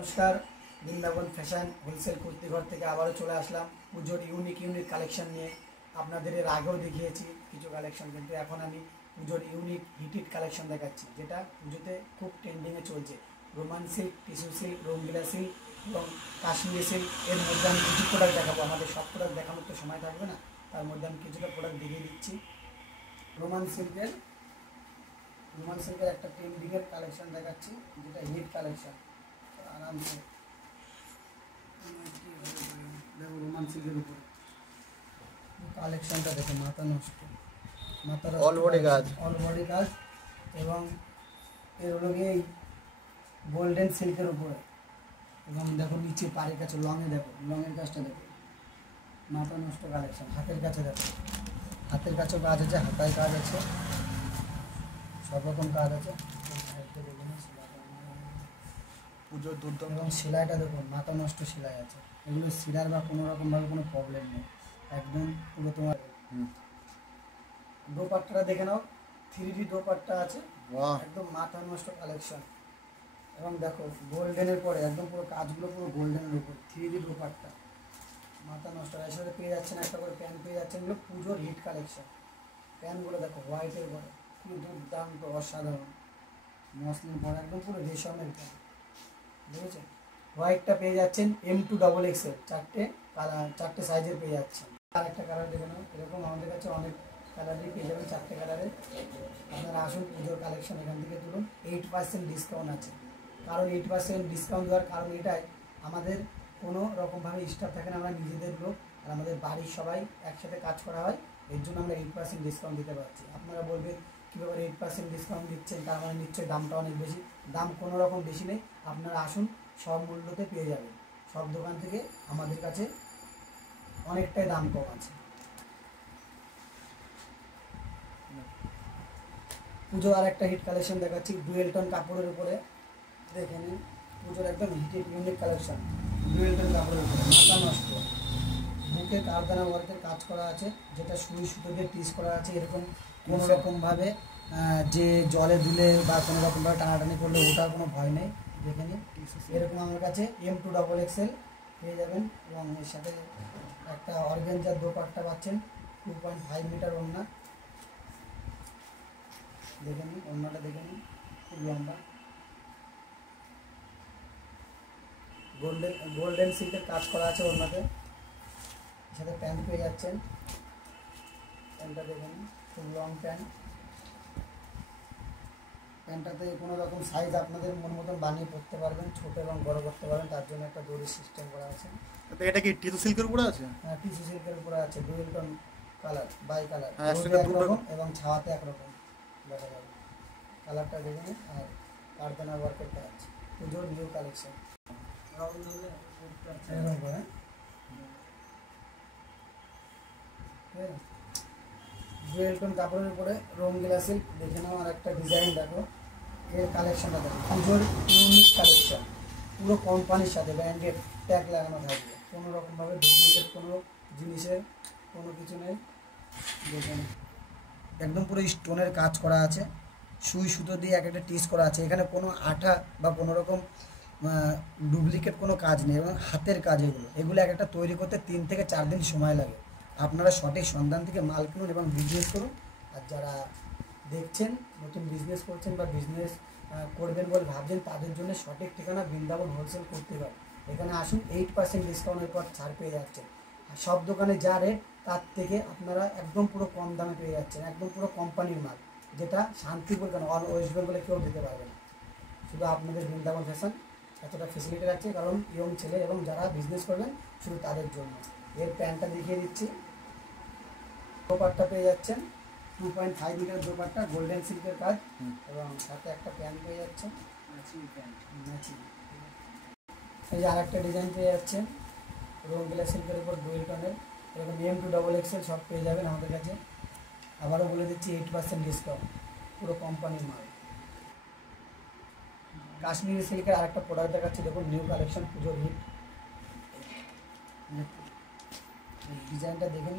নমস্কার, Vrindavan fashion wholesale কুর্তিঘর থেকে আবারও চলে আসলাম পুজোর ইউনিক কালেকশন নিয়ে। আপনাদের এর আগেও দেখিয়েছি কিছু কালেকশন, কিন্তু এখন আমি পুজোর ইউনিক হিট কালেকশন দেখাচ্ছি, যেটা পুজোতে খুব ট্রেন্ডিংয়ে চলছে। রোমান সিল্ক, টিস্যু সিল্ক, রঙ্গিলা সিল্ক এবং কাশ্মীরি সিল্ক। এর মধ্যে আমি কিছু প্রোডাক্ট দেখাবো। আমাদের সব প্রোডাক্ট দেখানোর তো সময় থাকবে না, তার মধ্যে আমি কিছুটা প্রোডাক্ট দেখিয়ে দিচ্ছি। রোমান সিল্কের একটা ট্রেন্ডিংয়ের কালেকশন দেখাচ্ছি, যেটা হিট কালেকশন। আরামসে দেখো রোমান সিল্কের উপরে কালেকশনটা দেখো, মাথা নষ্ট, মাথার অল বডি কাজ এবং এর হলো গিয়ে গোল্ডেন সিল্কের উপরে। এবং দেখো নিচে পাড়ের কাছে লংয়ে দেখো, লংয়ের কাজটা দেখো, মাথা নষ্ট কালেকশন। হাতের কাছে দেখো, হাতের কাছেও কাজ আছে, হাতায় কাজ আছে, সব রকম কাজ আছে। পুজোর দুর্দান্ত এবং সেলাইটা দেখুন, মাথা নষ্ট সেলাই আছে। এগুলো সিলার বা কোনো রকমভাবে কোনো প্রবলেম নেই, একদম পুরো তোমার। দোপাট্টাটা দেখে নাও, 3D দোপাট্টা আছে, একদম মাথা নষ্ট কালেকশন। এবং দেখো গোল্ডেনের পরে একদম পুরো কাজগুলো পুরো গোল্ডেনের উপর, 3D দোপাট্টা, মাথা নষ্ট। এর সাথে পেয়ে যাচ্ছেন একটা করে প্যান্ট পেয়ে যাচ্ছেন। এগুলো পুজোর হিট কালেকশন। প্যান্টগুলো দেখো হোয়াইটের পরে, খুব দুর্দান্ত অসাধারণ মসলিন পরে, একদম পুরো রেশমের প্যান্ট, বুঝেছেন? হোয়াইটটা পেয়ে যাচ্ছেন M2XXL, চারটে সাইজের পেয়ে যাচ্ছেন। আর একটা কালার দেখে নাও, এরকম আমাদের কাছে অনেক কালারই পেয়ে যাবেন, 4টে কালারের। আপনারা আসুন, পুজোর কালেকশন এখান থেকে তুলুন। 8% ডিসকাউন্ট আছে। কারণ 8% ডিসকাউন্ট দেওয়ার কারণ এটাই, আমাদের কোনো রকমভাবে স্টাফ থাকে না, আমরা নিজেদের লোক, আর আমাদের বাড়ির সবাই একসাথে কাজ করা হয়, এর জন্য আমরা 8% ডিসকাউন্ট দিতে পারছি। আপনারা বলবেন কীভাবে 8% ডিসকাউন্ট দিচ্ছেন, তার মানে নিশ্চয়ই দামটা অনেক বেশি। দাম কোনো রকম বেশি নেই, আপনারা আসুন, সব মূল্যতে পেয়ে যাবেন। সব দোকান থেকে আমাদের কাছে অনেকটাই দাম কম আছে। পুজোর আর একটা হিট কালেকশন দেখাচ্ছি, ডুয়েল টোন কাপড়ের উপরে। দেখে নিন, পুজোর একদম heated unique collection, dual tone কাপড়ের উপরে, মাথা নষ্ট। বুকে কারদানা ওয়ার্কের কাজ করা আছে, যেটা সুই সুতো দিয়ে টিচ করা আছে। এরকম কোনো রকমভাবে যে জলে দিলে বা কোনো রকমভাবে টানাটানি করলে ওটার কোনো ভয় নেই। দেখে নিন, এরকম আমার কাছে M2XXL পেয়ে যাবেন। এবং এর সাথে একটা অর্গানজার দোপাট্টা পাচ্ছেন, 2.5 মিটার ওড়না। দেখে নিন ওড়নাটা, দেখে নিন খুব লম্বা, গোল্ডেন সিল্কের কাজ করা আছে ওড়নাতে। এর সাথে প্যান্ট পেয়ে যাচ্ছেন, প্যান্টটা দেখে নিন, খুব লং প্যান্ট। প্যান্টটাতে কোনো রকম সাইজ আপনাদের মন মতন বানিয়ে পরতে পারবেন, ছোট এবং বড় করতে পারবেন, তার জন্য একটা দড়ির সিস্টেম করা আছে। এটা কি টিস্যু সিল্কের উপরে আছে? হ্যাঁ, টিস্যু সিল্কের উপরে আছে, dual tone colour, bi colour, একরকম এবং ছাওয়াতে একরকম দেখা যাবে। কালারটা দেখে নিন। আর কারদানা ওয়ার্কের কাজ, পুজোর নিউ কালেকশন। ডুয়েল টোন কাপড়ের উপরে রঙ্গিলা সিল্ক। দেখে নাও আর একটা ডিজাইন দেখো, এর কালেকশনটা দেখো, পুজোর ইউনিক কালেকশন। পুরো কোম্পানির সাথে ব্র্যান্ডেড ট্যাগ লাগানো থাকবে, কোনো রকমভাবে ডুপ্লিকেট কোনো জিনিসের কোনো কিছু নেই। দেখুন একদম পুরো স্টোনের কাজ করা আছে, সুই সুতো দিয়ে এক একটা টিচ করা আছে। এখানে কোনো আঠা বা কোনো রকম ডুপ্লিকেট কোনো কাজ নেই, এবং হাতের কাজ। এগুলো এক একটা তৈরি করতে 3 থেকে 4 দিন সময় লাগে। আপনারা সঠিক সন্ধান থেকে মাল কিনুন এবং বিজনেস করুন। আর যারা দেখছেন নতুন বিজনেস করছেন বা বিজনেস করবেন বলে ভাবছেন, তাদের জন্য সঠিক ঠিকানা বৃন্দাবন হোলসেল কুর্তিঘর। এখানে আসুন, 8% ডিসকাউন্টের পর ছাড় পেয়ে যাচ্ছেন। আর সব দোকানে যা রেট, তার থেকে আপনারা একদম পুরো কম দামে পেয়ে যাচ্ছেন, একদম পুরো কোম্পানির মাল, যেটা শান্তিপুর কেন অল ওয়েস্ট বেঙ্গলে কেউ দিতে পারবে না। শুধু আপনাদের বৃন্দাবন ফ্যাশন এতটা ফেসিলিটি রাখছে, কারণ ইয়ং ছেলে এবং যারা বিজনেস করবেন শুধু তাদের জন্য। এর প্যান্টটা দেখিয়ে দিচ্ছি, দোপাট্টা পেয়ে যাচ্ছেন, 2.5 মিটার দোপাট্টা, গোল্ডেন সিল্কের কাজ, এবং সাথে একটা প্যান্ট পেয়ে যাচ্ছেন, ম্যাচিং। এই যে আর একটা ডিজাইন পেয়ে যাচ্ছেন, রঙ্গিলা সিল্কের উপর ডুয়েল টোনের, এরকম M2XXL সব পেয়ে যাবেন আমাদের কাছে। আবারও বলে দিচ্ছি, 8% ডিসকাউন্ট, পুরো কোম্পানির মাল। কাশ্মীরি সিল্কের আর একটা প্রোডাক্ট দেখাচ্ছি, দেখুন নিউ কালেকশন, পুজোর হিট। ডিজাইনটা দেখে